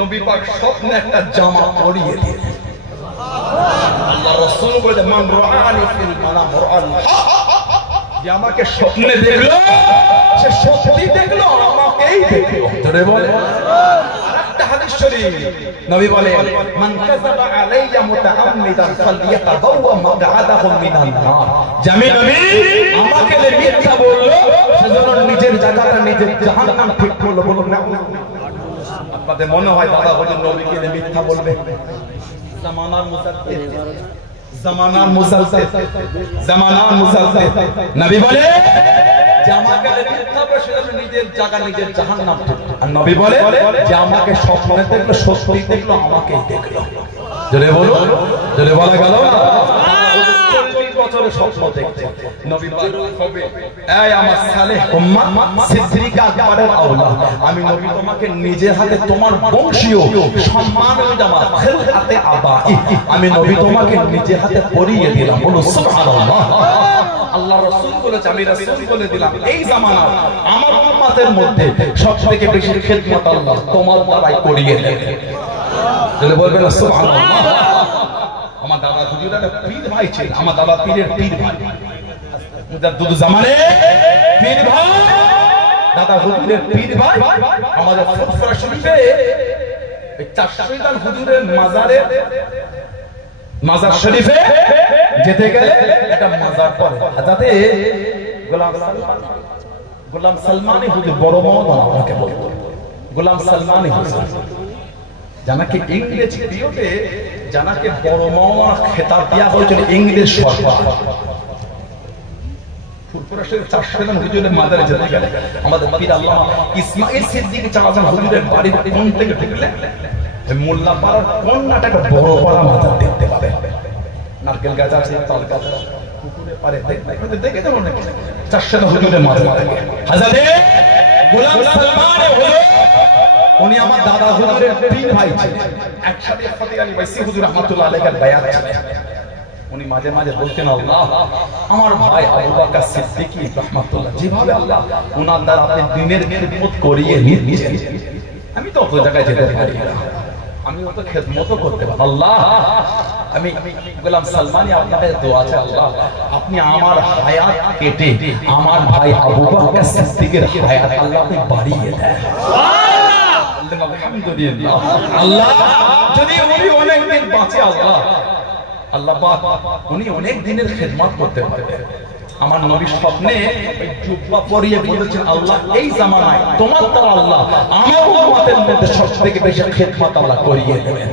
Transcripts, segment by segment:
নবী পাক স্বপ্নে একটা জামা পরিয়ে দিলেন। আল্লাহ রাসূল বলেন মান রাআনি ফিল মানাম রাআল যে আমাকে স্বপ্নে দেখলো সে সত্যি দেখলো আমাকেই দেখলো। জোরে বলে আরেকটা হাদিস শরীফ নবী বলেন মান কাযাবা আলাইয়া মুতাআম্মিদান ফালইয়াতাবাওয়া মাকআদাহু মিনান নার। জামি নবী আমাকে মিথ্যা বললো সেজন্য নিজের জায়গাটা নিজের জাহান্নাম ঠিক করলো। বলুন না আপনাদের মনে হয় দাদা হুজুর নবীকে মিথ্যা বলবে? জামানার মুসাদ্দিদ জামানার মুসাদ্দিদ নবী বলে যে আমাকে মিথ্যা বলে সেজন্য নিজের জায়গা নিজের জাহান্নাম ঠিক। আর নবী বলে যে আমাকে স্বপ্নে দেখলো সত্যি দেখলো আমাকেই দেখলো। জোরে বলো, জোরে বলা গেল না? 40 বছরের স্বপ্ন দেখতে নবী পাক হবে এই আমার সালেহ উম্মাত সিদ্দিকা আকবরের আওলাদ আমি নবী তোমাকে নিজের হাতে তোমার বংশীয় সম্মানের জামা খিলআতে আবাই আমি নবী তোমাকে নিজের হাতে পরিয়ে দিলাম। বলো সুবহানাল্লাহ। আল্লাহ রাসূল বলেছে আমি রাসূল বলে দিলাম এই জামানা আমার উম্মতের মধ্যে সবথেকে বেশি খিদমত আল্লাহ তোমার দ্বারাই করিয়ে দেবে। তাহলে বলবেন সুবহানাল্লাহ। আমার দাদা হুজুর একটা পীর ভাই ছিল, আমার দাদা পীরের পীর ভাই মুজাদ্দিদ জামানে পীর ভাই দাদা হুজুরের পীর ভাই আমাদের ফুরফুরা শরীফে এই চারশোইদান হুজুরের মাজার শরীফে যেতে গেলে একটা মাজার পড়ে হাজাতে গোলাম সালমানি হুজুর বড় মাওলানা আমাকে বলতো গোলাম সালমানি হুজুর জানাকে ইংরেজি পিরিয়ডে জানাকে বড় মাওলানা খেতাব দেয়া হয়েছিল ইংরেজ সরকার। ফুরফুরা শরীফ 400 হুজুরের মাজারে যেতে গেলে আমাদের পীর আল্লামা ইসমাইল সিদ্দিকী চাচা হুজুরের বাড়ির কোণ থেকে ঢুকলে মোল্লা পাড়ার কোণটাকে বড় পাড়া মাজার দেখতে পাবে। নারকেল গাছ আছে, তাল গাছ আছে, পুকুরে পারে দেখে যেমন 400 হুজুরের মাজার থেকে হাজারে গোলাম সালমান হুজুর উনি আমার দাদা হুজুরের পীর ভাই ছিলেন। একসাথে ফতেহ আলী বাইসি হুজুর রাহমাতুল্লাহ আলাইহির বায়াত ছিলেন। উনি মাঝে মাঝে বলতেন আল্লাহ আমার ভাই আবু বকর সিদ্দিকী রাহমাতুল্লাহ যেভাবে আল্লাহ ওনার দ্বারা আপনি দ্বীনের খিদমত করিয়ে নিয়েছেন আমি তো অত জায়গায় যেতে পারি না, আমি অত খিদমতও করতে পারি। আল্লাহ আমি গোলাম সালমানি আপনাকে দোয়া আছে আল্লাহ আপনি আমার হায়াত কেটে আমার ভাই আবু বকর সিদ্দিকের হায়াত আল্লাহ আপনি বাড়িয়ে দেন। আলহামদুলিল্লাহ। আল্লাহ যদি উনি অনেক দিন বাঁচে আল্লাহ পাক উনি অনেক দিনের খিদমত করতে পারবেন। আমার নবী স্বপ্নে ওই জুব্বা পরিয়ে বলেছেন আল্লাহ এই জামানায় তোমার দ্বারা আল্লাহ আমার উম্মতের মধ্যে সবথেকে বেশি খিদমত আল্লাহ করিয়ে দেবেন।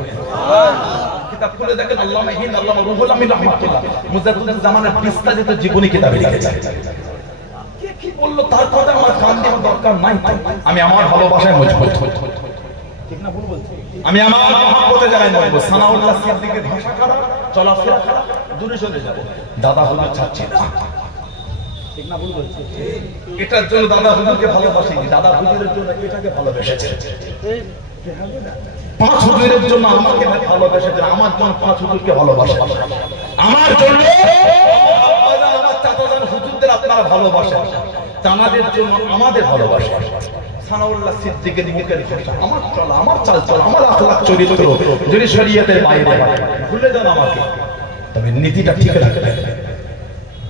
কিতাব খুলে দেখেন আল্লামা হিন্দ আল্লামা রুহুল আমিন রাহমাতুল্লাহ মুজাদ্দিদ জামানের বিস্তারিত জীবনী কিতাবে লিখেছেন। কে কি বললো তার কথা আমার কান দেওয়ার দরকার নাই, আমি আমার ভালোবাসায় মজবুত ঠিক না ভুল বলছি, আমি আমার মহব্বতে জানাই মজবুত। সানাউল্লাহ সিদ্দিকের ভাষা খারাপ, চলাফেরা খারাপ, দূরে সরে যাব, দাদা হুজুর চাচ্ছে না ঠিক না ভুল বলছি। এটার জন্য দাদা হুজুরকে ভালোবাসেনি, দাদা হুজুরের জন্য এটাকে ভালোবেসেছে। 5 হুজুরের জন্য আমাকে ভালোবেসেছেন, আমার জন্য 5 হুজুরকে ভালোবাসেন, আমার জন্য আমার চাচাজান হুজুরদের আপনারা ভালোবাসেন, তানাদের জন্য আমাদের ভালোবাসেন। সানাউল্লাহ সিদ্দিকের মুখের ভাষা আমার চলা আমার চাল চলা আমার আখলাক চরিত্র যদি শরীয়তের বাইরে ভুলে যান আমাকে, তবে নীতিটা ঠিক রাখবেন।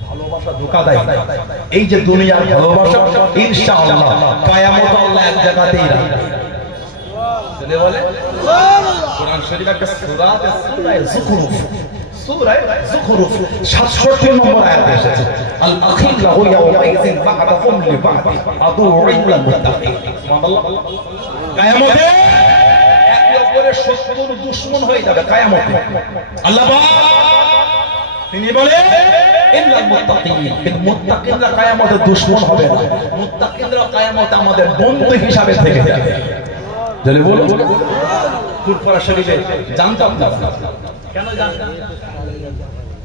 ভালোবাসা ধোঁকা দেয় না, এই যে দুনিয়ার ভালোবাসা ইনশাআল্লাহ কিয়ামত আল্লাহ এক জায়গাতেই রাখবে। শুনে বলে কোরআন শরীফ একটা সূরা আছে সূরা যুখরুফ, সূরা যুখরুফ 67 নম্বর আয়াতে এসেছে আল আখিল্লাহু ইয়াওমাইযিন বা'দাহুম লিবা'দি আদুউল মুত্তাকিন। সুবহানাল্লাহ। কিয়ামতে একে অপরের শত্রুর দুশমন হয়ে যাবে কিয়ামতে। আল্লাহ তিনি বলেন ইল্লাল মুত্তাকিন, কিন্তু মুত্তাকিনরা কিয়ামতে দুশমন হবে না, মুত্তাকিনরা কিয়ামতে আমাদের বন্ধু হিসাবে থেকে যাবে। জলে বলো ফুরফুরা শরীফে জানতাম না কেন জানতাম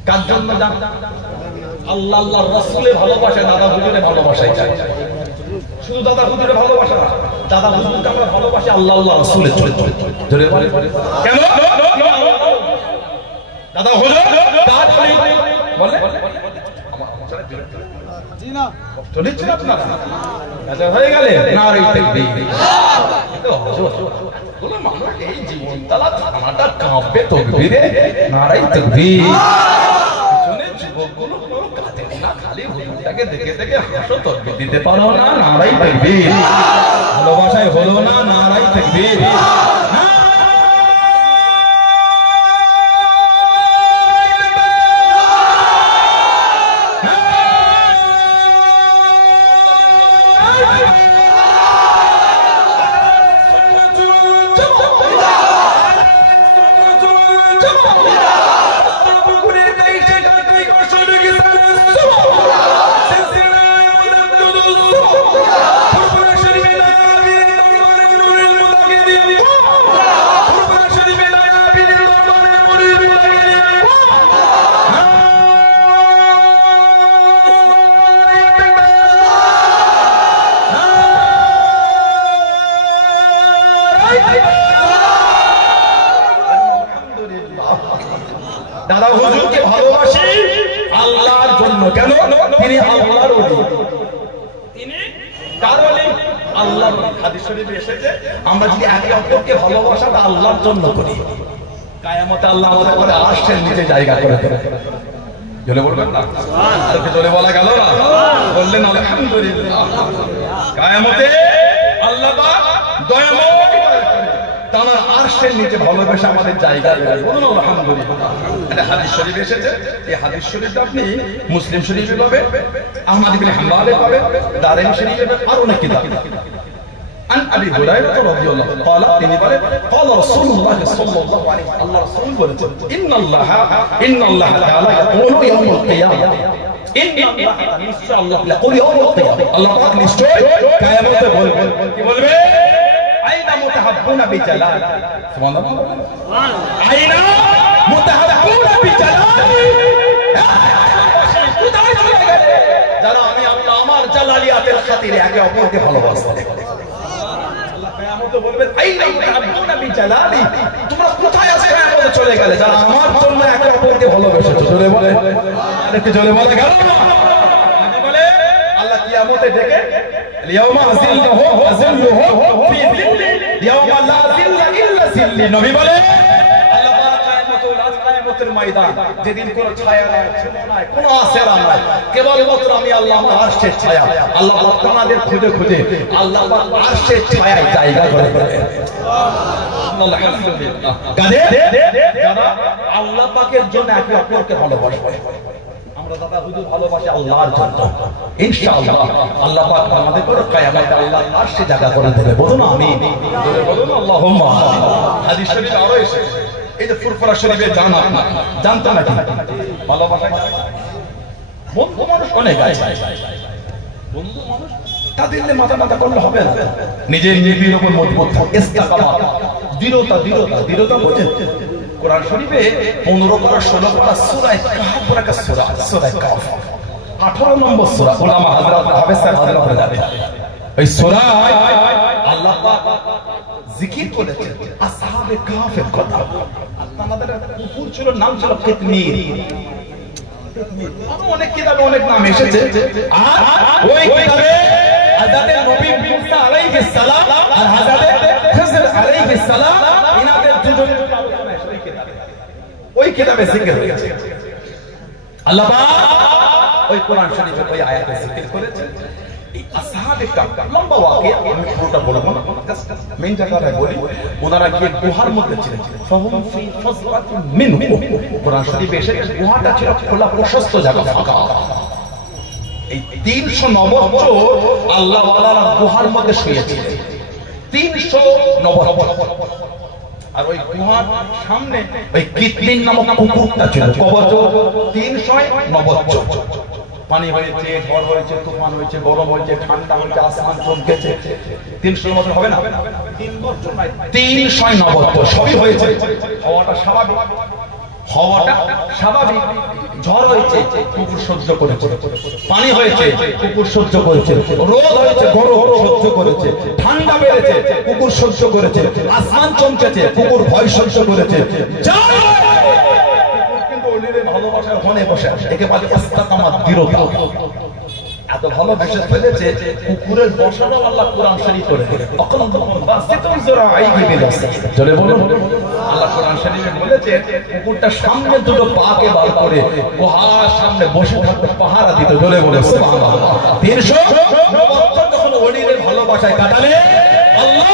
কার জন্য জানতাম আল্লাহ আল্লাহর রাসূলের ভালোবাসায় দাদা হুজুরের ভালোবাসায় চাই শুধু দাদা হুজুরের ভালোবাসা না দাদা হুজুরকে আমরা ভালোবাসি আল্লাহ আল্লাহ রাসূলের জলে বলে কেন দাদা হুজুর কাজ বলে জি না চলেছে আপনারা আচ্ছা হয়ে গেলে নারী তাকবীর তো হুজুর বলে মানুষ এই জীবন তালা থানাটা কাঁপবে তাকবীরে নারী তাকবীর শুনে যুবকগুলো পুরো কাঁদে না খালি হুজুরটাকে দেখে দেখে হাসো তাকবীর দিতে পারো না নারী তাকবীর ভালোবাসায় হলো না নারী তাকবীর দাদা হুজুরকে ভালোবাসি আল্লাহর জন্য কেন তিনি আল্লাহর ওলি তিনি কার ওলি আল্লাহর হাদিস শরীফে এসেছে আমরা যদি একে অপরকে ভালোবাসাটা আল্লাহর জন্য করি কিয়ামতে আল্লাহ আমাদের করে আরশের নিচে জায়গা করে দেবে জোরে বলবেন না সুবহানাল্লাহ আর জোরে বলা গেল না বললেন আলহামদুলিল্লাহ কিয়ামতে আল্লাহ পাক দয়াময় তার আরশের নিচে ভালোবাসা আমাদের জায়গা দেবে বলুন আলহামদুলিল্লাহ এটা হাদিস শরীফে এসেছে এই হাদিস শরীফটা আপনি মুসলিম শরীফে পাবেন আহমদ ইবনে হাম্বলে পাবেন দারাইমি শরীফে আর অনেক কিতাব عن ابي هريره رضي الله عنه قال তিনি বলেন قال رسول الله صلى الله عليه وسلم আল্লাহ রাসূল বলেছেন ان الله تعالى يقول يوم القيامه ان الله নিশ্চয় আল্লাহ يقول يوم القيامه আল্লাহ পাক নিশ্চয় কিয়ামতে বলবেন কি বলবে আইনা মুতাহাব্বুনা বিজালাল সুবহানাল্লাহ আইনা মুতাহাব্বুনা বিজালাল কোথায় চলে গেলে যারা আমি আল্লাহ আমার জালালিয়াতের খাতিরে একে অপরকে ভালোবাসতে আল্লাহ কিয়ামতে বলবেন আইনা মুতাহাব্বুনা বিজালালি তোমরা কোথায় আছো কিয়ামতে চলে গেলে যারা আমার জন্য একে অপরকে ভালোবেসেছো জোরে বলে আরেকটু জোরে বলে গেল না বলে আল্লাহ কিয়ামতে ডেকে اليوم أزله وأزله في ظل يوم لا ظل إلا ظل নবী বলে আল্লাহ পাক কিয়ামতের ময়দান যেদিন কোনো ছায়া নাই নাই কোনো আশরা নাই কেবলমাত্র আমি আল্লাহ আমার আরশের ছায়া আল্লাহ পাক তোমাদের খুঁজে খুঁজে আল্লাহ পাক আরশের ছায়ায় জায়গা করে দেবে সুবহানাল্লাহ আলহামদুলিল্লাহ কাজে যারা আল্লাহ পাকের জন্য একে অপরকে ভালোবাসে আমরা দাদা হুজুর ভালোবাসি আল্লাহর জন্য ইনশাআল্লাহ আল্লাহ পাক আমাদের করে কিয়ামতে আল্লাহর আরশে জায়গা করে দেবে বলুন আমিন বলুন আল্লাহুম্মা হাদিস শরীফে আরো এসেছে এই যে ফুরফুরা শরীফে জানতো নাকি ভালোবাসা বন্ধু মানুষ অনেক আছে বন্ধু মানুষ তাদের নিয়ে মাথা করলে হবে না নিজের নীতির উপর মজবুত থাকে ইস্তেকামাত দৃঢ়তা বোঝেন কোরআন শরীফে 15 পারা 16 পারা সূরা কাহফ পড়া কা সূরা কাহফ 18 নম্বর সূরা উলামা হযরত হাফেজ সাহেব হযরত জানে এই সূরায় আল্লাহ পাক জিকির করেছেন আসহাবে কাহফের কথা আপনাদের কুকুর ছিল নাম ছিল কিতমির অনেক কিতাবে অনেক নাম এসেছে আর ওই কিতাবে হযরত নবী মুসা আলাইহিস সালাম আর হযরত খিজর আলাইহিস সালাম ইনাদের দুজনের ওই কিতাবে জিকির হয়েছে আল্লাহ পাক ওই কোরআন শরীফে ওই আয়াতে জিকির করেছেন এই আসহাবে কাহফ লম্বা ওয়াকিয়া আমি পুরোটা বলবো না জাস্ট মেইন জায়গাটা বলি ওনারা কি গুহার মধ্যে ছিলেন ফাহুম ফি ফাসলাতিন মিনহু কোরআন শরীফে এসে গুহাটা ছিল খোলা প্রশস্ত জায়গা ফাঁকা এই 309 বছর আল্লাহ ওয়ালারা গুহার মধ্যে শুয়েছিলেন 309 বছর আর ওই গুহার সামনে ওই কিতমির নামক কুকুরটা ছিল কবচ 309 বছর পানি হয়েছে, ঝড় হয়েছে, তুফান হয়েছে, গরম হয়েছে, ঠান্ডা হয়েছে, আসমান চমকেছে, 300 বছর হবে না? 3 বছর নয়, 309 বছর সবই হয়েছে। হওয়াটা স্বাভাবিক, হওয়াটা স্বাভাবিক। ঝড় হয়েছে, কুকুর সহ্য করেছে, পানি হয়েছে, কুকুর সহ্য করেছে, রোদ হয়েছে, গরম সহ্য করেছে, ঠান্ডা বেড়েছে, কুকুর সহ্য করেছে, আসমান চমকেছে, কুকুর ভয় সহ্য করেছে। কিন্তু অলিদের ভালোবাসার ওখানে বসে আছে, একে বলে ইস্তাকামাত, দৃঢ়তা। এত ভালো বিশেষ ফেলেছে, কুকুরের বসানো আল্লাহ কোরআন শরীফ করে চলে বলুন। আল্লাহ কোরআন শরীফে বলেছে কুকুরটা সামনে দুটো পাকে বার করে গুহার সামনে বসে থাকতে পাহারা দিত। চলে বলে সুবহানাল্লাহ। 300 বছর যখন ওলিদের ভালোবাসায় কাটালে আল্লাহ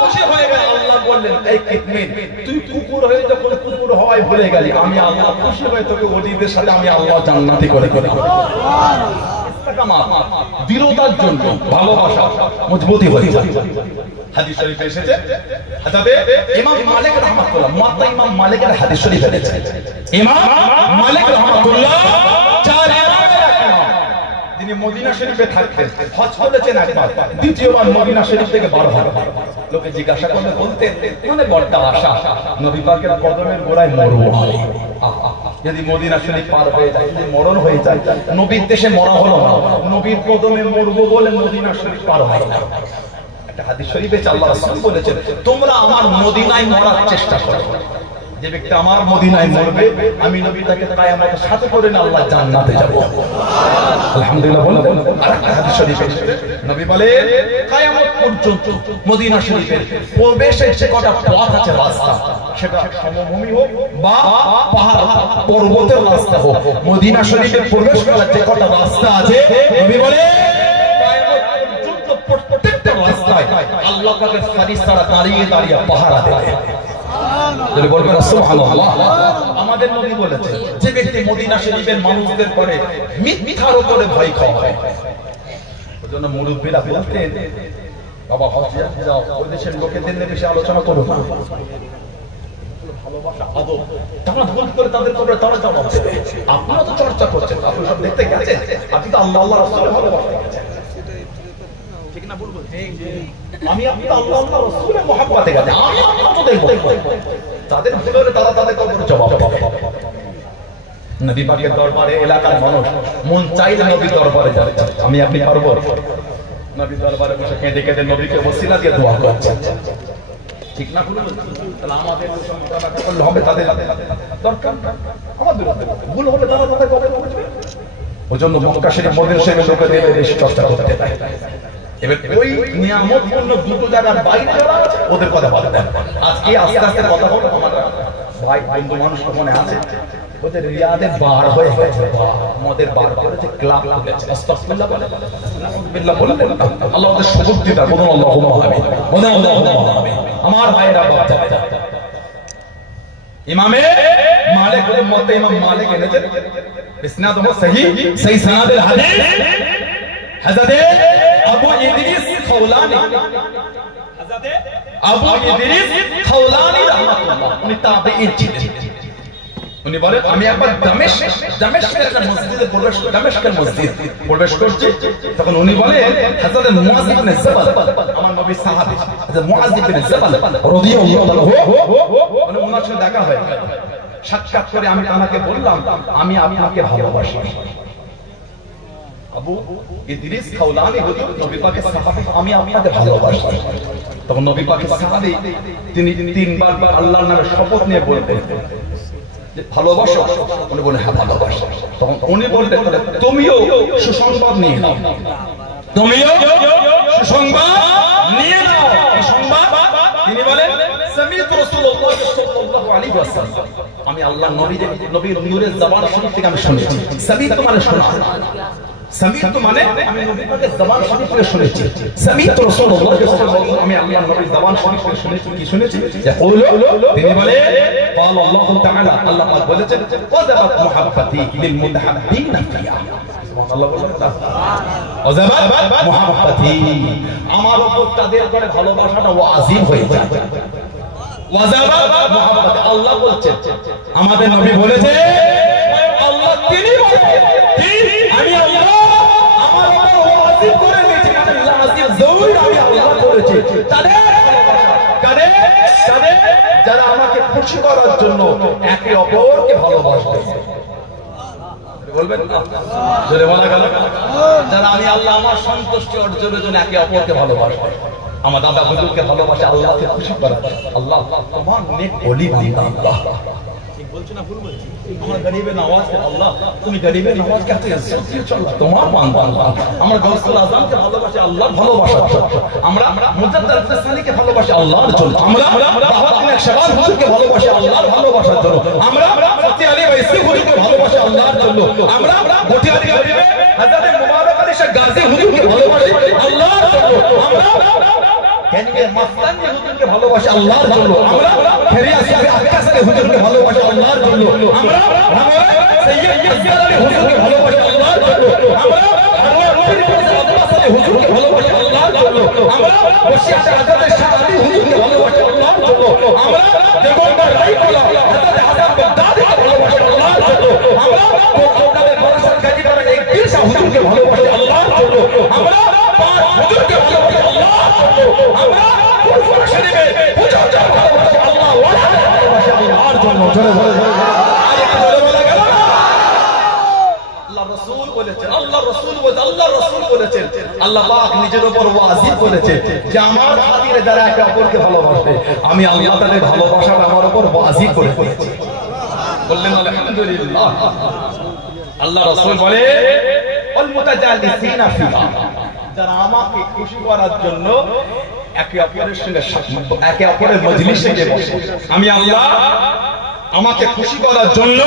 খুশি হয়ে গেল। আল্লাহ বললেন, এই কিতমিন, তুই কুকুর হয়ে যখন কুকুর হওয়াই ভুলে গেলি, আমি আল্লাহ খুশি হয়ে তোকে ওলিদের সাথে আমি আল্লাহ জান্নাতি করে দিলাম। দৃঢ়তার জন্য ভালোবাসা মজবুতি হয়ে যায়। হাদিস শরীফে এসেছে, ইমাম মালিক রাহমাতুল্লাহ, মুয়াত্তা ইমাম মালিকের হাদিস শরীফে এসেছে, ইমাম মালিক রাহমাতুল্লাহ চার ইমামের এক ইমাম, তিনি মদিনা শরীফে থাকতেন। হজ করেছেন একবার, দ্বিতীয়বার মদিনা শরীফ থেকে বার হন। লোকে জিজ্ঞাসা করলে বলতেন, মানে বড়টা আশা নবী পাকের কদমের গোড়ায় মরবো। যদি মদিনা শরীফ পার হয়ে যায়, যদি মরণ হয়ে যায়, নবীর দেশে মরা হলো না, নবীর কদমে মরবো বলে মদিনা শরীফ পার হয় না। একটা হাদিস শরীফে আল্লাহ রাসূল বলেছেন, তোমরা আমার মদিনায় মরার চেষ্টা করো। যে ব্যক্তি আমার মদিনায় মরবে, আমি নবী তাকে কিয়ামতের সাথে করে না আল্লাহ জান্নাতে যাব। আলহামদুলিল্লাহ বলেন। আরেকটা হাদিস শরীফে নবী বলেন, কিয়ামত পর্যন্ত মদিনা শরীফের প্রবেশের যে কটা পথ আছে, রাস্তা, সেটা সমভূমি হোক বা পাহাড় পর্বতের রাস্তা হোক, মদিনা শরীফে প্রবেশ করার যে কটা রাস্তা আছে, নবী বলেন কিয়ামত পর্যন্ত প্রত্যেকটা রাস্তায় আল্লাহ পাকের ফেরেশতারা দাঁড়িয়ে দাঁড়িয়ে পাহারা দেবে। বলবেন সুবহানাল্লাহ। আমাদের নবী বলেছেন, যে ব্যক্তি মদিনা শরীফের মানুষদের পরে মিথ্যার উপরে ভয় খাওয়ায়, ওজন্য মুরব্বিরা বলতেন, বাবা হজে যাও, ওই দেশের লোকেদের নিয়ে বেশি আলোচনা করো না, ভালোবাসা আদব, তারা ভুল করে তাদের কবরে তারা জবাব দেবে। আপনারা তো চর্চা করছেন, আপনি সব দেখতে গেছেন, আপনি তো আল্লাহ আল্লাহ রাসূলের ভালোবাসা গেছেন, ঠিক না? বলবো আমি আপনি আল্লাহ আল্লাহ রাসূলের মহব্বতে গেছে, আমি আপনারা তো দেখব, তাদের ভুল হলে তারা তাদের কবরে জবাব দেবে। নবী পাকের দরবারে এলাকার মানুষ মন চাইলে নবীর দরবারে যাবে, আমি আপনি পারবো? নবীর দরবারে বসে কেঁদে কেঁদে নবীকে ওসিলা দিয়ে দোয়া করছে, ঠিক না? তাহলে আমাদের করলে হবে, তাদের দরকার আমাদের ভুল হলে তারা তাদের কবরে পৌঁছবে। ওজন্য মক্কা শরীফ মদিনা শরীফের লোকেদের বেশি চর্চা করতে দেয়। এবার ওই নিয়ামতপূর্ণ দুটো জায়গার বাইরে যারা আছে ওদের কথা বলে দেন। আজকে আস্তে আস্তে কথা বলবো, আমার ভাই বন্ধু মানুষ মনে আছে, ওদের রিয়াদে বার হয়ে গেছে, আমাদের বার করেছে, ক্লাব করেছে, আস্তাগফিরুল্লাহ বলে, নাউযুবিল্লাহ বলে, আল্লাহ ওদের সুযোগ দিতা, বলুন আল্লাহুম্মা আমিন, বলুন আল্লাহুম্মা আমিন। আমার ভাইরা বাচ্চা ইমামে মালিক উম্মত ইমাম মালিক এনেছেন, ইসনাদ সহিহ, সহি সনদের হাদিস হযরত আবু ইদ্রিস খাওলানি, হযরত আবু ইদ্রিস খাওলানি রাহমাতুল্লাহ, উনি তাবেঈন ছিলেন। উনি বলেন, আমি একবার দামেস্কের একটা মসজিদে দামেস্কের মসজিদ প্রবেশ করছি, তখন উনি বলেন, হযরত মুআয ইবনে জাবাল, আমার নবী সাহাবী হযরত মুআয ইবনে জাবাল রাদিয়াল্লাহু আনহু, মানে ওনার সাথে দেখা হয়, সাক্ষাৎ করে আমি তাকে বললাম, আমি আপনাকে ভালোবাসি। আবু ইদ্রিস খাওলানি হুজুর নবী পাকের সাহাবী, আমি আপনাকে ভালোবাসি। তখন নবী পাকের সাহাবী তিনি তিনবার আল্লাহর নামে শপথ নিয়ে বলতেন যে ভালোবাসো, উনি বলেন হ্যাঁ ভালোবাসো। তখন উনি বললেন, তুমিও সুসংবাদ নিয়ে নাও, তুমিও সুসংবাদ নিয়ে নাও। কি সংবাদ? তিনি বলেন, সামি'তু রাসূলুল্লাহ সাল্লাল্লাহু আলাইহি ওয়াসাল্লাম, আমি আল্লাহর নবীর নূরের জবান শরীফ থেকে আমি শুনেছি। সামি'তু মানে শোনা, সামি'তু মানে আমি নবী পাকের জবান শরীফ থেকে শুনেছি। সামি'তু রাসূলুল্লাহ সাল্লাল্লাহু আলাইহি ওয়াসাল্লাম, আমি আল্লাহর নবীর জবান শরীফ থেকে শুনেছি। কি শুনেছি? ইয়াকুলু, তিনি বলে, قال الله تعالى, আল্লাহ পাক বলেছেন, ওয়াজাবাত মুহাব্বতি লিল মুতাহাব্বিনা ফিয়া, সুবহানাল্লাহ বলেন না, ওয়াজাবাত মুহাব্বতি, আমার উপর তাদের করে ভালোবাসাটা ওয়াজিব হয়ে যায়। ওয়াজাবাত মুহাব্বতি, আল্লাহ বলছেন, আমাদের নবী বলেছে, আল্লাহ তিনি বলেন আমি আল্লাহ আমার উপর ওয়াজিব করে দিয়েছি, মানে লাজিম জরুরি আমি আল্লাহ করেছি। তাদের যারা আমাকে খুশি করার জন্য একে অপরকে ভালোবাসবে, বলবেন জোরে বলা গেল, যারা আমি আল্লাহ আমার সন্তুষ্টি অর্জনের জন্য একে অপরকে ভালোবাসবে। আমার দাদা হুজুরকে ভালোবাসে আল্লাহকে খুশি করার, আল্লাহ তোমার নেক ওলি বান্দা, আল্লাহ ঠিক বলছো না ভুল বলছি? আমার গরিবের নওয়াজ আল্লাহ তুমি গরিবের নওয়াজকে এত ইজ্জত দিয়ে চলো, তোমার বান্দা আল্লাহ। আমরা গাউসুল আজমকে ভালোবাসি আল্লাহর ভালোবাসার জন্য, আমরা মুজাদ্দিদ আল-ফিসানিকে ভালোবাসি আল্লাহর জন্য, আমরা বাহাউদ্দিন শাহবাজ হুজুরকে ভালোবাসি আল্লাহর ভালোবাসার জন্য, আমরা ফতি আলী বাইসি হুজুরকে ভালোবাসি আল্লাহর জন্য, আমরা বটিয়ারি গরিবে হযরত মুবারক আলী শাহ গাজী হুজুরকে ভালোবাসি আল্লাহর জন্য, আমরা কেনকে মাস্তানি হুজুরকে ভালোবাসি আল্লাহর জন্য, আমরা খেরিয়া সাহেব আকাশকে হুজুরকে ভালোবাসি আল্লাহর জন্য, আমরা সৈয়দ ইয়াসির আলী হুজুরকে ভালোবাসি আল্লাহর জন্য, আমরা হুজুরকে ভালোবাসি আল্লাহর জন্য, আমরা বশির হযরত শাহ আলী হুজুরকে ভালোবাসি আল্লাহর জন্য, আমরা দেওবন্দ রাইকুলা হযরত হাসান বাগদাদিকে ভালোবাসি আল্লাহর জন্য, আমরা কোকড়াদের বরসাত গাজীপুরের এক পীর শাহ হুজুরকে ভালোবাসি আল্লাহর জন্য, আমরা পাঁচ হুজুরকে ভালোবাসি আল্লাহর জন্য, আমরা কুরআন শরীফে হুজুরকে ভালোবাসি আল্লাহ ওয়ালা ভালোবাসি আল্লাহর জন্য। জোরে জোরে জোরে বলা গেল না? আল্লাহ রাসূল বলেছেন, আল্লাহ রাসূল বলেছেন, আল্লাহ পাক নিজের উপর ওয়াজিব করেছে যে আমার খাতিরে যারা একে অপরকে ভালোবাসে আমি আল্লাহ তাদের ভালোবাসাটা আমার উপর ওয়াজিব করে দিয়েছি। বললেন আলহামদুলিল্লাহ। আল্লাহ রাসূল বলে ওয়াল মুতাজালিসিনা ফিহা, যারা আমাকে খুশি করার জন্য একে অপরের সঙ্গে একে অপরের মজলিসে গিয়ে বসে, আমি আল্লাহ আমাকে খুশি করার জন্য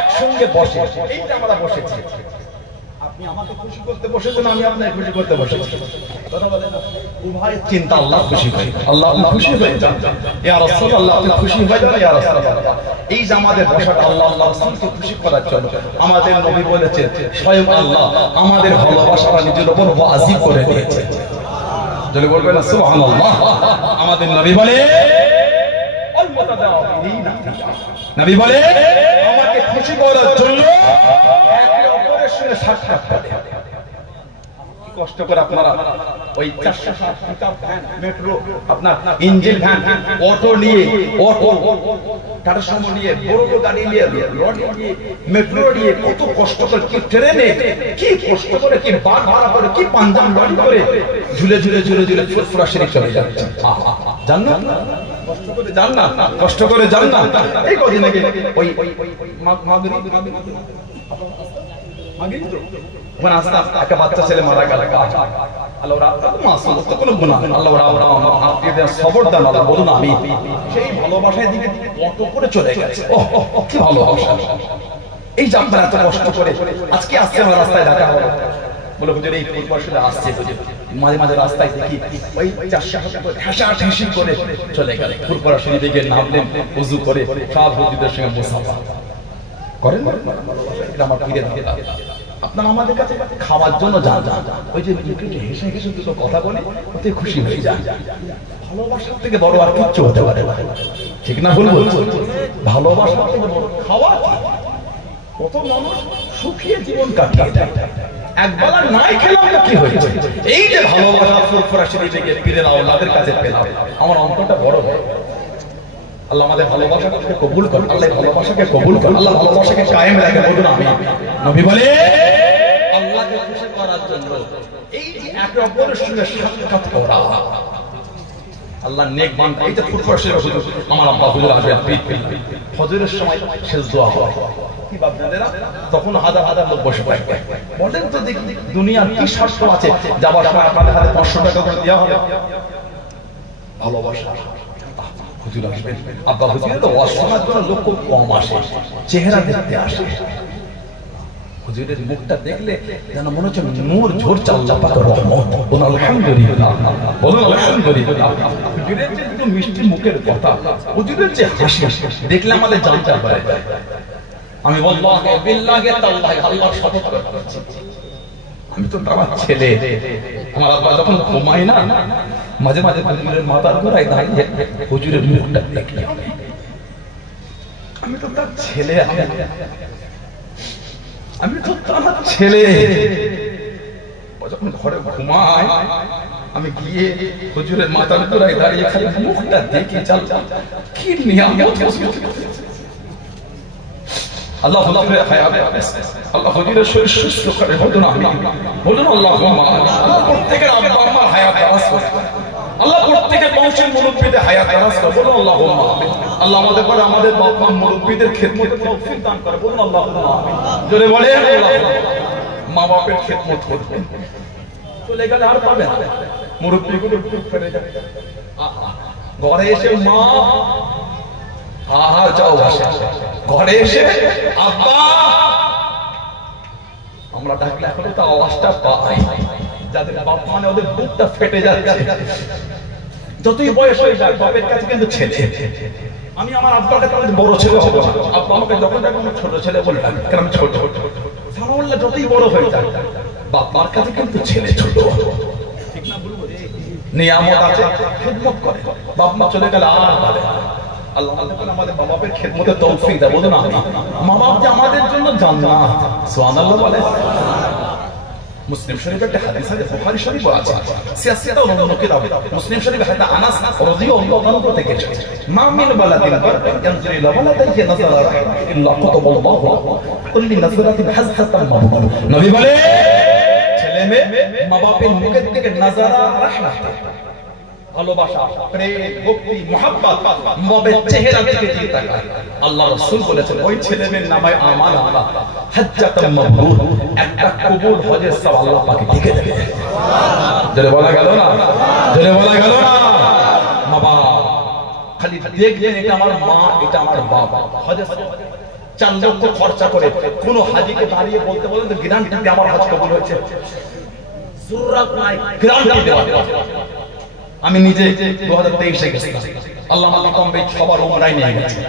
একসঙ্গে বসে, এইটা আমরা বসেছি। আপনি আমাকে খুশি করতে বসেছেন, আমি আপনাকে খুশি করতে বসেছি, কথা বলেন না? উভয়ের চিন্তা আল্লাহ খুশি হয়, আল্লাহ খুশি হয়ে যান, ইয়া রাসূলুল্লাহ আপনি খুশি হয়ে যান, ইয়া রাসূলুল্লাহ। এই যে আমাদের বসাটা আল্লাহ রাসূলকে খুশি করার জন্য, আমাদের নবী বলেছেন স্বয়ং আল্লাহ আমাদের ভালোবাসাটা নিজের উপর ওয়াজিব করে দিয়েছে। যদি বলবেন না সুবহানাল্লাহ। আমাদের নবী বলে আল মুতাদাবিরিনা, নবী বলে আমাকে খুশি করার জন্য একে অপরের সঙ্গে সাক্ষাৎ করে। কি কষ্ট করে আপনারা ওই 460 পিকআপ ভ্যান, মেট্রো, আপনার ইঞ্জিন ভ্যান, অটো নিয়ে, অটো টাটা সুমো নিয়ে, বড় বড় গাড়ি নিয়ে, লরি নিয়ে, মেট্রো নিয়ে কত কষ্ট করে, কি ট্রেনে কি কষ্ট করে, কি বাস ভাড়া করে, কি পাঞ্জাব লরি করে ঝুলে ঝুলে ঝুলে ঝুলে ফুরফুরা শরীফ চলে যাচ্ছে। জান না কষ্ট করে যান না, কষ্ট করে যান না। এই কদিন আগে ওই মাগরিব তো ওখানে আসতে একটা বাচ্চা ছেলে মারা গেল, আল্লাহ মাসুম, তো কোনো গুনাহ নেই, আল্লাহ আপনি সবর দেন, আল্লাহ বলুন আমি সেই ভালোবাসায় দিকে অটো করে চলে গেছে। কি ভালোবাসা! এই যে আপনারা এত কষ্ট করে আজকে আসছে, আমার রাস্তায় দেখা হলো, বলে হুজুর এই ফুটবল আসছে, মাঝে মাঝে রাস্তায় দেখি ওই 400 করে ঠেসাঠেসি করে চলে গেল, ফুরফুরা শরীফে গিয়ে নামলেন, ওযু করে সব হুজুরদের সঙ্গে মুসাফা করেন। এটা আমার পীরের দাদা। আপনারা আমাদের কাছে খাওয়ার জন্য যান, ওই যে হেসে হেসে দুটো কথা বলে ওতে খুশি হয়ে যায়। ভালোবাসার থেকে বড় আর কিচ্ছু হতে পারে না, ঠিক না? বলবো ভালোবাসার থেকে বড় খাওয়া। কত মানুষ সুখিয়ে জীবন কাটিয়ে দেয়, একবেলা নাই খেলাম তো কি হয়েছে? এই যে ভালোবাসা ফুরফুরা শরীফে গিয়ে পীরের আওলাদের কাছে পেলাম, আমার অন্তরটা বড় হয়। আল্লাহ আমাদের ভালোবাসাকে কবুল করেন, আল্লাহ ভালোবাসাকে কবুল করেন, আল্লাহ ভালোবাসাকে কায়েম রাখে। বলুন আমি। নবী বলে আল্লাহকে খুশি করার জন্য এই যে একে অপরের সঙ্গে সাক্ষাৎ করা, আল্লাহ নেক বান্দা। এই যে ফুরফুরা শরীফ হুজুর, আমার আব্বা হুজুর আসবেন ফজরের সময় শেষ দোয়া হয়, কি বাপদাদেরা তখন হাজার হাজার লোক বসে থাকবে। বলেন তো দেখি দুনিয়ার কি স্বার্থ আছে যাবার সময় আপনাদের হাতে 500 টাকা করে দেওয়া হবে? ভালোবাসা। হুজুর আসবেন, আব্বা হুজুরের তো ওয়াজের জন্য লোক খুব কম আসে, চেহারা দেখতে আসে। হুজুরের মুখটা দেখলে যেন মনে হচ্ছে নূর ঝরছে আল্লাহ পাকের রহমত। বলুন আলহামদুলিল্লাহ, বলুন আলহামদুলিল্লাহ। হুজুরের যে একটু মিষ্টি মুখের কথা, হুজুরের যে হাসি দেখলে আমাদের জানতে পারে। আমি ওয়াল্লাহি বিল্লাহি তাআল্লাহি আল্লাহর শপথ করে বলছি, আমি তো আমার ছেলে, আমার আব্বা যখন ঘুমায় না, মাঝে মাঝে হুজুরের মাথার গোড়ায় দাঁড়িয়ে হুজুরের মুখটা দেখলে আমি তো তার ছেলে। আমি তো আমার ছেলে যখন ঘরে ঘুমায় আমি গিয়ে হুজুরের মাথার গোড়ায় দাঁড়িয়ে খালি মুখটা দেখে চালতাম কি নিয়ামত আল্লাহ হুজুরের হায়াতে আল্লাহ হুজুরের শরীর সুস্থ করে বলুন আমি বলুন আল্লাহুম্মা আল্লাহ প্রত্যেকের আব্বা আম্মার হায়াত দারাজ করে আল্লাহ প্রত্যেকের বংশের মুরব্বিদের হায়াত দারাজ করে বলুন আল্লাহুম্মা আল্লাহ আমাদের পরে আমাদের বাপ মা মুরব্বিদের খেদমতে তৌফিক দান করে বলুন আল্লাহুম্মা আমিন জোরে বলেন মা বাপের খেদমত করবেন চলে গেলে আর পাবেন মুরব্বিগুলো ফেরে যাবে ঘরে এসে মা আহা যাও বসে ঘরে এসে আব্বা আমরা ডাকলে এখন তো আওয়াজটা পাই যাদের বাপ মানে ওদের বুকটা ফেটে যাচ্ছে যতই বয়স হয়ে যায় বাপের কাছে কিন্তু ছেলে আমি আমার আব্বার কাছে বড় ছেলে হবো না আব্বা আমাকে যখন ডাকবে ছোট ছেলে বলে ডাকি কারণ আমি ছোট সানাউল্লাহ যতই বড় হয়ে যায় বাপ মার কাছে কিন্তু ছেলে ছোট ঠিক না বলবো নিয়ামত আছে খিদমত করে বাপ মা চলে গেলে আর পাবে আল্লাহ আমাদের মা বাপের খেদমতে তৌফিক দেয় বলুন আমি মা বাপ যে আমাদের জন্য জান্নাত সুবহানাল্লাহ বলে মুসলিম শরীফে একটা হাদিস আছে বুখারী শরীফে আছে সিয়াসিয়াত ও অন্য কিতাব মুসলিম শরীফে হাদিস আনাস রাদিয়াল্লাহু আনহু থেকে এসেছে মা মিন বালাদিন ইয়ানজুরু ইলা বালাদিহি নাযারা ইল্লা কাতাবাল্লাহু কুল্লি নাযরাতিন হাসাতাম মাহমুদ নবী বলে ছেলে মেয়ে মা বাপের মুখের থেকে নাযারা রাহমাত ভালোবাসা প্রেম ভক্তি মুহাব্বত মবের চেহারা দিকে দিয়ে তাকায় আল্লাহ রাসূল বলেছেন ওই ছেলেমেয়ের নামে আমাল আল্লাহ হজ্জাতুল মাবরুর একটা কবুল হজের সওয়াব আল্লাহ পাকে লিখে দেবে সুবহানাল্লাহ জোরে বলা গেল না জোরে বলা গেল না মা বাবা খালি দেখবেন এটা আমার মা এটা আমার বাবা হজের 4 লক্ষ খরচা করে কোন হাজীকে দাঁড়িয়ে বলতে বলেন তো গ্যারান্টি দিয়ে আমার হজ কবুল হয়েছে সুরাত নাই গ্যারান্টি দেওয়া আমি নিজে 2023 এ গেছিলাম আল্লাহ আমাকে কম বেশি সবার উমরায় নিয়ে গেছে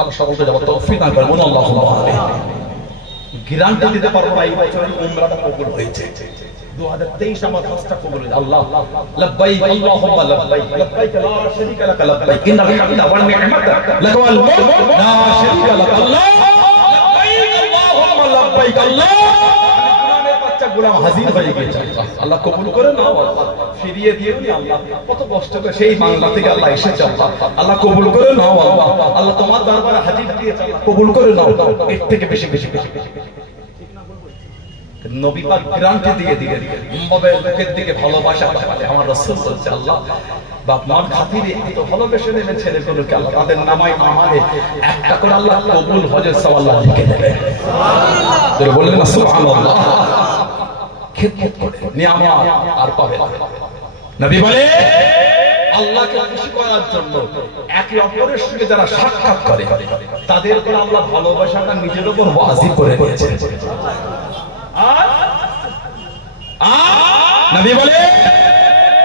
আল্লাহ সকলকে যাব তৌফিক দান করুন আল্লাহুম্মা আমিন গ্যারান্টি দিতে পারবো এই বছরের উমরাটা কবুল হয়েছে 2023 আমার হজটা কবুল হয়েছে আল্লাহ লাব্বাইক আল্লাহুম্মা লাব্বাইক লাব্বাইক লা শারীকা লাক লাব্বাইক ইন্নাল হামদা ওয়ান নি'মাতা লাক ওয়াল মুলক লা শারীকা লাক আল্লাহ লাব্বাইক আল্লাহুম্মা লাব্বাইক আল্লাহ গোলাম হাজির হয়ে গেছে আল্লাহ কবুল করে নাও ফিরিয়ে দিও নি আল্লাহ কত কষ্ট করে সেই বাংলা থেকে আল্লাহ এসেছে আল্লাহ কবুল করে নাও আল্লাহ আল্লাহ তোমার দরবারে হাজির দিয়েছে আল্লাহ কবুল করে নাও এর থেকে বেশি বেশি বেশি ঠিক না বলবো নবী পাক গ্যারান্টি দিয়ে দিয়ে মুম্বাইয়ের লোকের দিকে ভালোবাসা পাঠালে আমার রাসূল বলছে আল্লাহ বাপ মার খাতিরে এত ভালোবেসে নেবে ছেলেগুলোকে আল্লাহ তাদের নামায় আমারে একটা করে আল্লাহ কবুল হজের সওয়াব আল্লাহ লিখে দেবে সুবহানাল্লাহ তোরে বললেন না সুবহানাল্লাহ খিদমত করে নিয়ামত আর পাবে নবী বলে আল্লাহকে খুশি করার জন্য একে অপরের সঙ্গে যারা সাক্ষাৎ করে তাদের উপর আল্লাহ ভালোবাসাটা নিজের উপর ওয়াজিব করে দিয়েছেন নবী বলে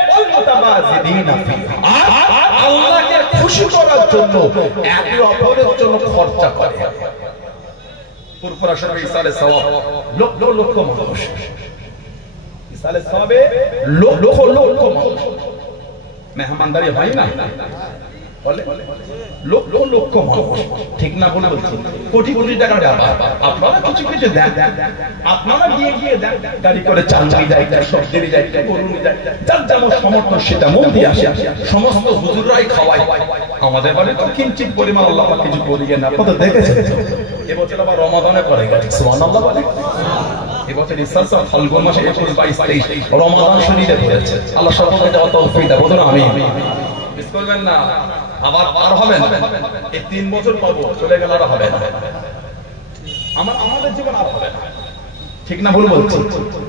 ওয়াল মুতাবাযিদিনা ফিহা আল্লাহকে খুশি করার জন্য একে অপরের জন্য খরচা করে পুরপুরা শরীফ ইসালে সওয়াব লক্ষ লক্ষ মানুষ ইসালে সওয়াবে লক্ষ লক্ষ মানুষ মেহমানদারি হয় না বলে লক্ষ লক্ষ মানুষ ঠিক না বলে বলছি কোটি কোটি টাকা দেন আপনারা কিছু কিছু দেন আপনারা গিয়ে গিয়ে দেন গাড়ি করে চাঁদনি যায় সবজি যায় গরু যায় যার যেমন সমর্থন সেটা মন দিয়ে আসে সমস্ত হুজুররাই খাওয়ায় আমাদের বাড়ি তো কিঞ্চিত পরিমাণ আল্লাহ পাক কিছু করিয়ে না কত দেখেছেন এবছর আবার রমাদানে করে গেছে সুবহানাল্লাহ বলে এবছর ইসলাম ফাল্গুন মাসে 21 22 23 রমাদান শরীরে পড়েছে আল্লাহ সকলকে দেওয়া তৌফিক দাও বলুন আমিন মিস করবেন না আবার আর হবে না এই 3 বছর পাবো চলে গেল আর হবে না আমাদের জীবন আর হবে না ঠিক না ভুল বলছি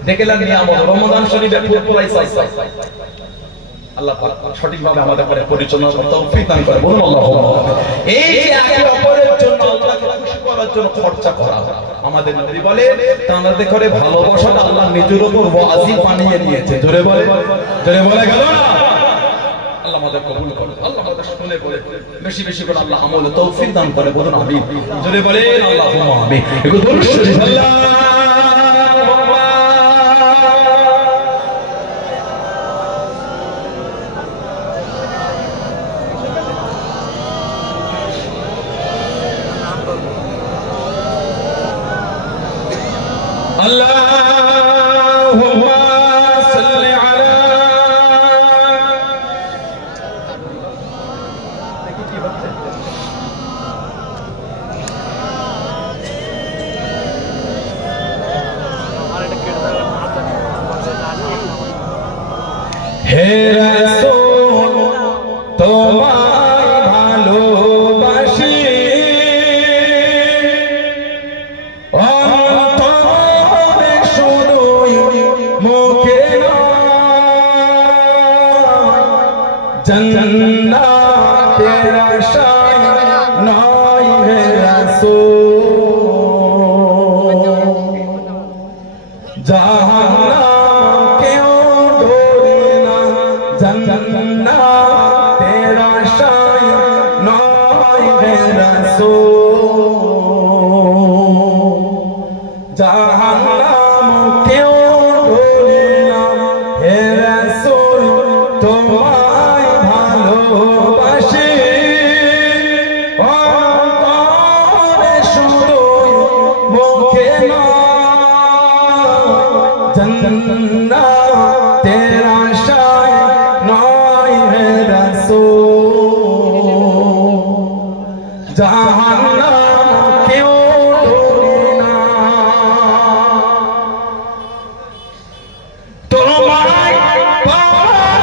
দেখলেন নিয়ামত রমাদান শরীরে ফুরফুরাই চাই আল্লাহ পাক সঠিকভাবে আমাদের করে পরিচালনা করতে তৌফিক দান করে বলুন আল্লাহুম্মা এই যে একে অপরের জন্য আল্লাহকে খুশি করার জন্য খরচা করা আমাদের নবী বলে তানাতে করে ভালোবাসাটা আল্লাহ নিজের উপর ওয়াজিব বানিয়ে নিয়েছে জোরে বলে গেল না আল্লাহ আমাদের কবুল করুন আল্লাহ আমাদের শুনে বলে বেশি বেশি করে আল্লাহ আমল তৌফিক দান করে বলুন আমিন জোরে বলেন আল্লাহুম্মা আমিন একটু দরুদ শরীফ কি হচ্ছে? হে রাসূল তোমায় ভালোবাসি অন্তরে শুধুই মুখে জান্নাতের আশায় নয় হে রাসূল জাহান্নাম জান্নাতের আশায় নয় হে রাসূল জাহান্নাম কেউ ডরে না হে রাসূল তোমায় ভালোবাসি অন্তরে শুধু মুখে নয় জান্নাতের আশায় নয় হে রাসূল জাহান্নাম কেউ ডরে না তোমায় পাওয়ার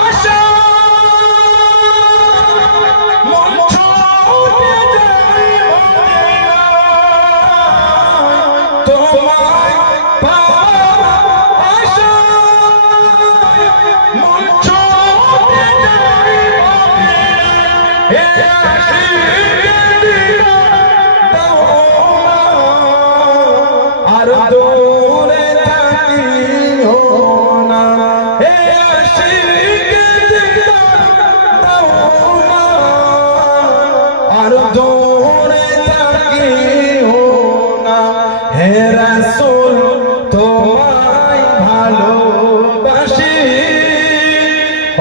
আশায় মন ছুটে যায় তোমায় পাওয়ার আশায় মন ছুটে যায় হে আর দূরে থাকিও না হে আশিক দাও না আর দূরে থাকিও না হে রাসূল তোমায় ভালোবাসি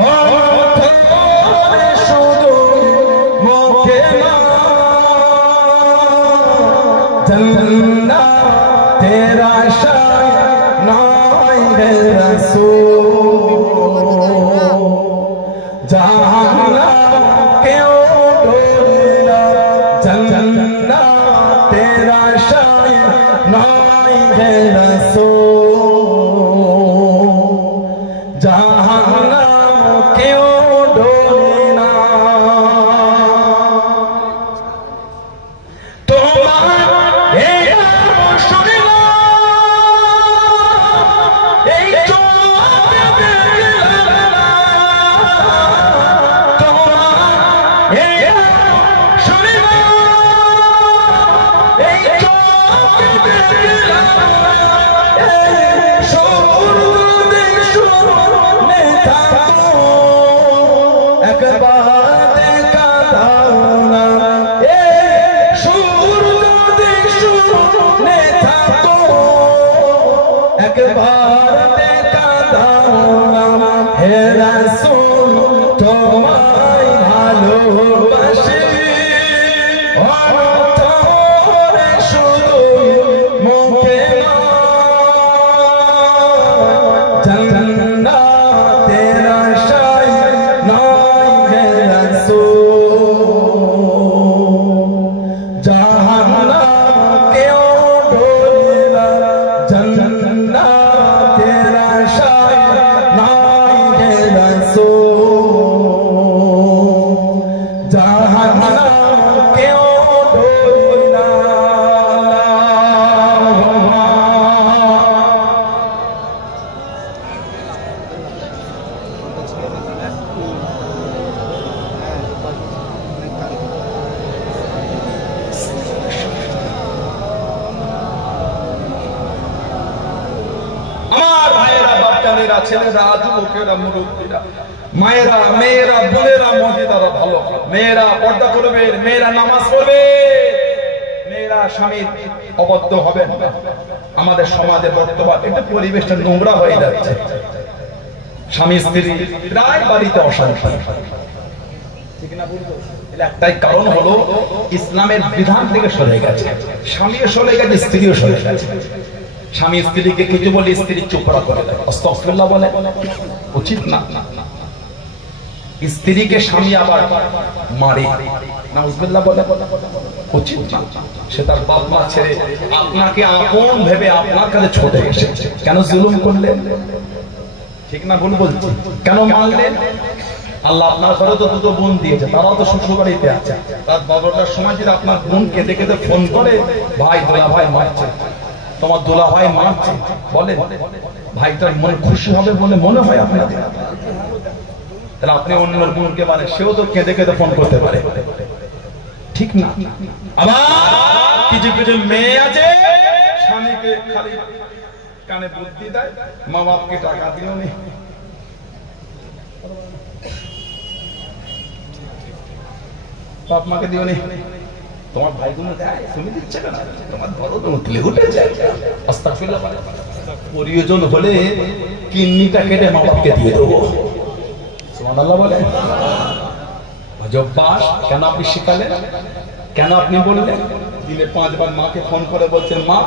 অন্তরে শুধু মুখে জান্নাতের আশায় নয় হে রাসূল জাহান্নাম কেউ ডরে না জান্নাতের আশায় নয় হে রাসূল জাহান্নাম কেউ ডরে না তোমার এই এই চোখে দেখলাম তোমার এই এই চোখে দেখলাম শুনে থাকো একবার দেখা দাও না শুনে থাকো একবার দেখা দাও না হে রাসূল তোমায় ভালোবাসি অন্তরে শুধু মুখে জান্নাতের আশায় নয় হে রাসূল জাহান্নাম কেউ ডরে না জান্নাতের আশায় নয় হে রাসূল জাহান্নাম কেউ ডরে না আমার ভাইয়েরা বাচ্চারা ছেলেরা যুবকেরা মুরব্বীরা মায়েরা মেয়েরা বোনেরা মহিলারা ভালো মেয়েরা পর্দা করবে মেয়েরা নামাজ পড়বে মেয়েরা স্বামীর অবদ্ধ হবে না আমাদের সমাজে বর্তমান এটা পরিবেশটা নোংরা হয়ে যাচ্ছে স্বামী স্ত্রী প্রায় বাড়িতে অশান্তি ঠিক না বলবো একটাই কারণ হলো ইসলামের বিধান থেকে সরে গেছে স্বামীও সরে গেছে স্ত্রীও সরে গেছে স্বামী স্ত্রীকে কিছু বলে স্ত্রী চুপ করে দেয় আস্তাগফিরুল্লাহ বলে উচিত না স্ত্রীকে স্বামী আবার মারে, নাউজুবিল্লাহ বলে উচিত না। সে তার বাপ মা ছেড়ে আপনাকে আপন ভেবে আপনার কাছে ছুটে এসেছে, কেন জুলুম করলেন? ঠিক না ভুল বলছি? কেন মারলেন? আল্লাহ আপনার ঘরে তো দুটো বোন দিয়েছে, তারাও তো শ্বশুর বাড়িতে আছে। রাত 12টার সময় যদি আপনার বোন কেঁদে কেঁদে ফোন করে, ভাই দোলা ভাই মারছে, তোমার দোলা ভাই মারছে, বলে ভাইটার মন খুশি হবে বলে মনে হয় আপনার? তাহলে আপনি অন্যের বোনকে মানে, সেও তো কেঁদে কেঁদে ফোন করতে পারে, ঠিক না? আবার কিছু কিছু মেয়ে আছে স্বামীকে খালি কানে বুদ্ধি দেয়, মা বাপকে টাকা দিও নি, বাপ মাকে দিও নি, তোমার ভাইগুলো দেয় তুমি দিচ্ছে কেন, তোমার ধরো তো উঠলে উঠে যায়। আস্তাগফিরুল্লাহ। প্রয়োজন হলে কিডনিটা কেটে মা বাপকে দিয়ে দেবো, সুবহানাল্লাহ বলে। অজব্বাস কেন আপনি শিখালেন? কেন আপনি বললেন? দিনে 5 বার মাকে ফোন করে বলছেন, মা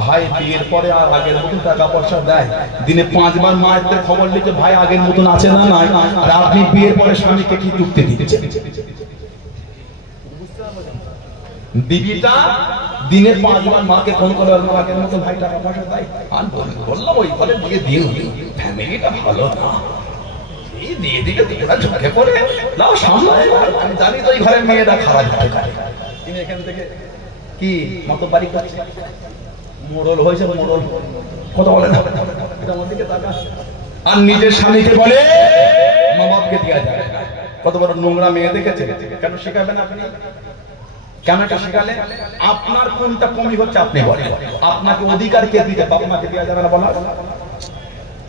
ভাই বিয়ের পরে আর আগের মতন টাকা পয়সা দেয়। দিনে 5 বার মায়ের খবর লিখে ভাই আগের মতন আছে না নাই, আর আপনি বিয়ের পরে স্বামীকে কি যুক্তি দিচ্ছেন? বিবিটা দিনে 5 বার মাকে ফোন করে আগের মতো ভাই টাকা পয়সা দেয়। আর বললাম ওই ঘরে বিয়ে দিন, ফ্যামিলিটা ভালো না, দিয়ে দিলে তোমরা ঝুঁকে পড়ে নাও সামলায়। আমি জানি তো এই ঘরের মেয়েরা খারাপ হতে পারে। তিনি এখান থেকে কি মত বাড়ি করছে, মোড়ল হয়েছে, মোড়ল কথা বলে না, আমার দিকে তাকা। আর নিজের স্বামীকে বলে মা বাপকে দেওয়া যায়। কত বড় নোংরা মেয়ে দেখেছে? কেন শেখাবেন আপনি? কেন এটা শেখালে? আপনার কোনটা কমি হচ্ছে আপনি বলেন। আপনাকে অধিকার কে দিতে, বাপ মাকে দেওয়া যাবে না বলা,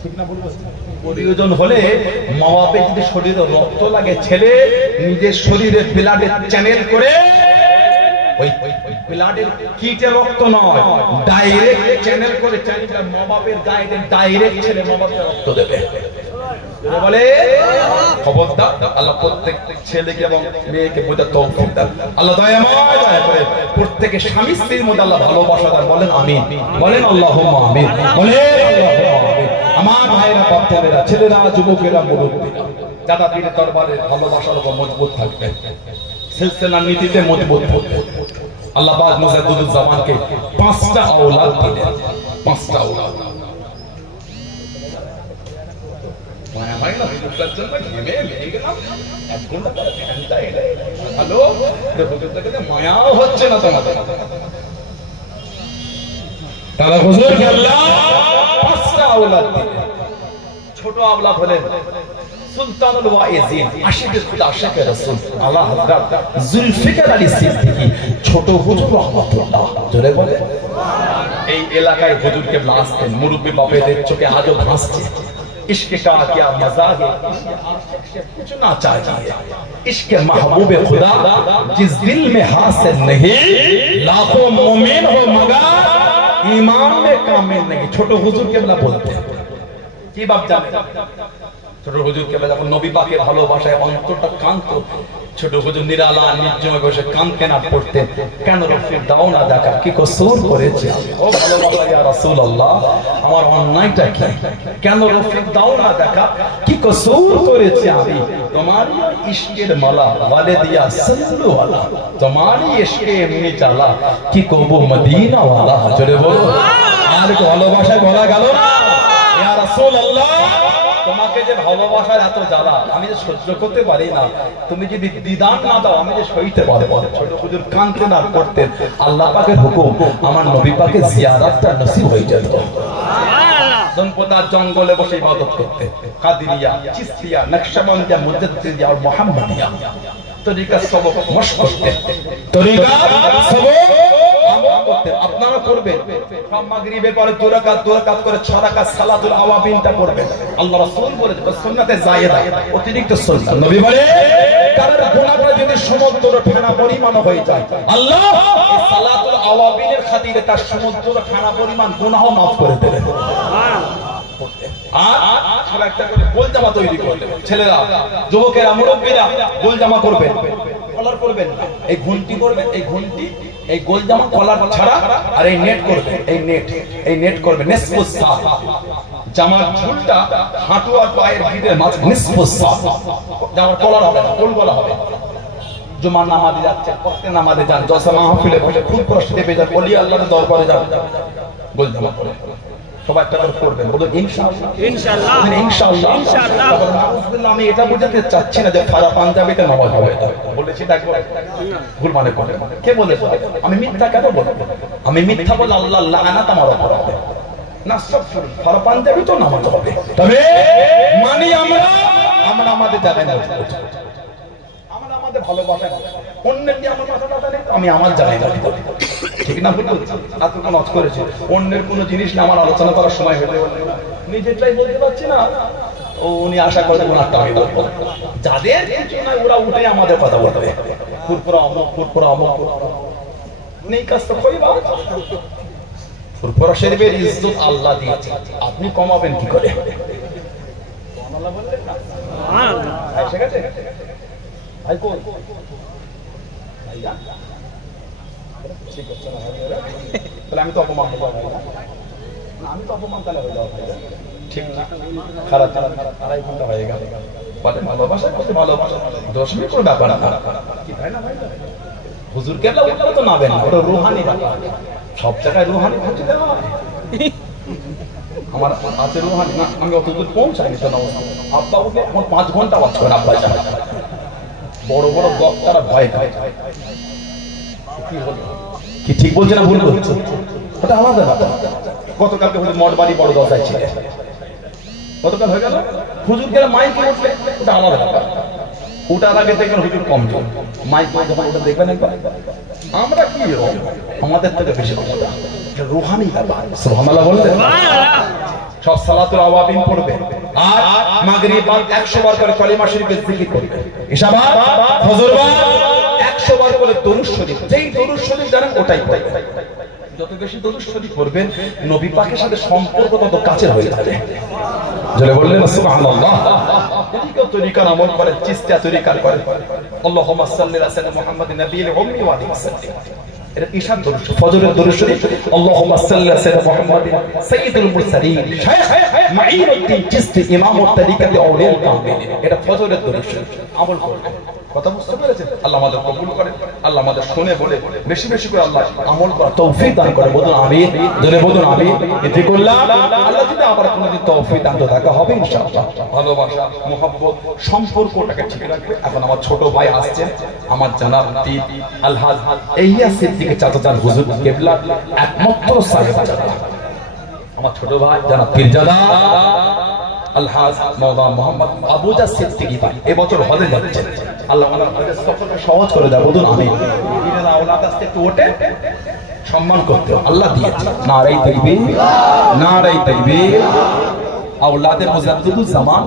ঠিক না বলবো? প্রয়োজন হলে মা বাপের যদি শরীরে রক্ত লাগে, ছেলে নিজের শরীরে ব্লাডের চ্যানেল করে, ওই ব্লাডের কিটে রক্ত নয়, ডাইরেক্ট চ্যানেল করে, চ্যানেলটা মা বাপের গায়ে ডাইরেক্ট ছেলে মা বাপকে রক্ত দেবে বলে। খবরদার, আল্লাহ প্রত্যেক ছেলেকে এবং মেয়েকে বোঝার তৌফিক দান। আল্লাহ দয়াময় দয়া করে প্রত্যেকের স্বামী স্ত্রীর মধ্যে আল্লাহ ভালোবাসা দান। বলেন আমিন, বলেন আল্লাহুম্মা আমিন, বলেন আল্লাহুম্মা আমিন। আমার ভাইরা, বাচ্চারা, ছেলেরা, যুবকেরা, মুরব্বীরা, যারা পীরের দরবারে ভালোবাসার উপর মজবুত থাকবে, সিলসিলার নীতিতে মজবুত থাকবে। আল্লাহ পাক মুজাদ্দিদুল জামানকে 5টা আওলাদ দিলেন, 5টা আওলাদ। মায়াও হচ্ছে না তোমাদের। তারা হুজুরকে আল্লাহ 5টা আওলাদ দিলেন। ছোট আওলাদ হলেন সুলতানুল ওয়াইজিন, আশিকের খুদা, আশিকের রাসূল আলা হযরত জুলফিকার আলী সিদ্দিকী, ছোট হুজুর রহমাতুল্লাহ। জোরে বলে। এই এলাকায় হুজুর কেবলা আসতেন, মুরব্বি বাপেদের চোখে আজও ভাসছে। इश्क का क्या मजा है, आशिक से पूछना चाहिए, इश्क महबूब खुदा जिस दिल में हासिल नहीं, लाखों मोमिन हो मगर ईमान में कामिल नहीं। छोटो हुजूर केबला बोलते हैं কি বাপ জানে? ছোট হুজুর কেবলা যখন নবী পাকের ভালোবাসায় অন্তরটা কাঁদতো, ছোট হুজুর নিরালা নির্জনে বসে কাঁদতেন আর পড়তেন, কেন রফিক দাও না দেখা, কি কসুর করেছি আমি, ও ভালোবাসা ইয়া রাসূলুল্লাহ, আমার অন্যায়টা কি, কেন রফিক দাও না দেখা, কি কসুর করেছি আমি, তোমারই ইশকের মালা ওয়ালে দিয়া সাল্লু আলা, তোমারই ইশকে এমনি চালা, কি কবু মদিনা ওয়ালা। জোরে বলো। আর ভালোবাসায় বলা গেল না, ইয়া রাসূলুল্লাহ তোমাকে যে ভালোবাসার এত জ্বালা আমি যে সহ্য করতে পারি না, তুমি যদি দিদান না দাও আমি যে সইতে পারবো না। ছোট হুজুর কাঁদতেন আর করতেন, আল্লাহ পাকের হুকুম আমার নবী পাকের জিয়ারতটা নসিব হয়ে যেত। জনপদার জঙ্গলে বসে ইবাদত করতে, কাদিরিয়া, চিশতিয়া, নকশবন্দিয়া, মুজাদ্দিদিয়া আর মুহাম্মাদিয়া তরিকা সবক মশক করতে, তরিকা সবক আমল করতে। আপনারা করবেন সব মাগরিবের পরে 2 রাকাত করে 6 রাকাত সালাতুল আওয়াবিনটা করবেন। আল্লাহ রাসূল বলেছেন সুন্নাতে জায়েদা, অতিরিক্ত সুন্নাত। নবী বলে কার গুনাহটা যদি সমুদ্র ফেনা পরিমাণ হয়ে যায়, আল্লাহ এই সালাতুল আওয়াবিনের খাতিরে তার সমুদ্র ফেনা পরিমাণ গুনাহ maaf করে দেবেন। আর সব একটা করে গোল জামা তৈরি করবেন, ছেলেরা, যুবকেরা, মুরব্বীরা গোল জামা করবেন, কলার করবেন, এই ঘন্টি করবেন, এই ঘন্টি, এই গোল জামা কলার ছাড়া, আর এই নেট করবেন, এই নেট করবেন, নেসফুস সাহ, জামার ঝুলটা হাঁটু আর পায়ের ভিতরে মাঝখানে জামার কলার হবে না, কোল গলা হবে। জুমার নামাজে যাচ্ছে, প্রত্যেক নামাজে যান, জলসা মাহফিলে বসে খুব কষ্ট দেবে যান, ওলি আল্লাহর দরবারে যান, গোল জামা পরে সবাই একটা করে করবেন, বলুন ইনশাআল্লাহ ইনশাআল্লাহ ইনশাআল্লাহ ইনশাআল্লাহ। নাউজুবিল্লাহ, আমি এটা বোঝাতে চাচ্ছি না যে ফারা পাঞ্জাবিতে নামাজ হবে, বলেছি দেখো ভুল মানে করে কে বলেছে? আমি মিথ্যা কেন বলবো? আমি মিথ্যা বলে আল্লাহ লানাত আমার উপর হবে না। সব ফারা পাঞ্জাবি তো নামাজ হবে, তবে মানে আমরা আমাদের জায়গায় নামাজ পড়ছি, আমরা আমাদের ভালোবাসা অন্যের নিয়ে আমার মাথা ব্যথা নেই, আমি আমার জায়গায় নামাজ পড়ি, ঠিক না? বুঝতে আজকে কোন অজ করেছে অন্যের কোনো জিনিস না আমার আলোচনা করার সময় হলে নিজেরটাই বলতে পারছি না, ও উনি আশা করে ওনারটা আমি বলবো। যাদের কিছু নাই ওরা উঠে আমাদের কথা বলবে, ফুরফুরা অমুক ফুরফুরা অমুক, নেই কাজ তো কইবা। ফুরফুরা শরীফের ইজ্জত আল্লাহ দিয়েছে, আপনি কমাবেন কি করে? আল্লাহ বললেন না ঠিক আছে ভাই, কোন ভাইয়া ঠিক আছে না তাহলে আমি তো অপমান করবো ভাই, আমি তো অপমান তাহলে হয়ে যাবো ভাই, ঠিক না? খারাপ খারাপ 2.5 ঘন্টা হয়ে গেল, বলে ভালোবাসা করতে ভালোবাসা 10 মিনিট কোনো ব্যাপার না, কি ভাই না ভাই? হুজুর কেবলা ওটা তো নাবেন না, ওটা রুহানি ব্যাপার, সব জায়গায় রুহানি ঘটে দেওয়া হয়। আমার আছে রুহানি না, আমি অত দূর পৌঁছাইনি তো না। আব্বা ওকে এখন 5 ঘন্টা ওয়াচ করেন, আব্বা জানে বড় বড় বক্তারা ভয় খায়, কি ঠিক বলছে না ভুল বলছে? ওটা আলাদা ব্যাপার। গতকালকে হুজুর মঠবাড়ি বড় দশায় ছিলেন, গতকাল হয়ে গেল হুজুর গেলে মাইক উঠলে ওটা আলাদা ব্যাপার, ওটার আগে দেখবেন হুজুর কম জন মাইক যখন ওটা দেখবেন একবার, আমরা কি আমাদের থেকে বেশি কথা রুহানি ব্যাপার। সুবহানাল্লাহ বলতে সব সালাতুল আওয়াবিন পড়বে, আর মাগরিব বাদ 100 বার করে কালিমা শরীফের জিকির করবে, ইশা বাদ ফজর বাদ 100 বার করে দরুদ শরীফ, যেই দরুদ শরীফ জানেন ওটাই পড়বেন। যত বেশি দরুদ শরীফ পড়বেন নবী পাকের সাথে সম্পর্ক তত কাছের হয়ে যাবে। জলে বললেন সুবহানাল্লাহ। যদি কেউ তরিকার আমল করে, চিস্তিয়া তরিকার করে, আল্লাহুম্মা সাল্লি আলা সাইয়্যিদিনা মুহাম্মাদিন নাবিয়িল উম্মি ওয়া আলিহি ওয়াসাল্লাম, এটা ঈশার দরুদ, ফজরের দরুদ শরীফ আল্লাহুম্মা সাল্লি আলা সাইয়্যিদিনা মুহাম্মাদিন সাইয়্যিদুল মুরসালিন শাইখ মাঈনুদ্দিন চিশতি ইমামুত তরিকাতি আউলিয়াল কামিল, এটা ফজরের দরুদ শরীফ আমল করবেন। কথা বুঝতে পেরেছেন? আল্লাহ আমাদের কবুল করেন, আল্লাহ আমাদের শুনে বলে বেশি বেশি করে আল্লাহ আমল করার তৌফিক দান করে। বলুন আমিন, জোরে বলুন আমিন। এতে করলাম আল্লাহ যদি আবার কোনোদিন তৌফিক দান তো দেখা হবে ইনশাআল্লাহ। ভালোবাসা মহব্বত সম্পর্কটাকে ঠিক রাখবে। এখন আমার ছোট ভাই আসছেন, আমার জানাব পীর আলহাজ ইলিয়াস সিদ্দিকী চাচাজান হুজুর কেবলা একমাত্র সাহেব চাচা, আমার ছোট ভাই জানাব পীরজাদা আলহাজ মাওলানা মোহাম্মদ আবুজা সিদ্দিকী ভাই এবছর হজে যাচ্ছেন, আল্লাহ ওনার হজের সফরকে সহজ করে দেয়। বলুন আমিন। পীরের আওলাদ আসতে একটু ওঠে সম্মান করতে আল্লাহ দিয়েছে। নারে তাকবীর, নারে তাকবীর। আওলাদে মুজাদ্দিদুজ জামান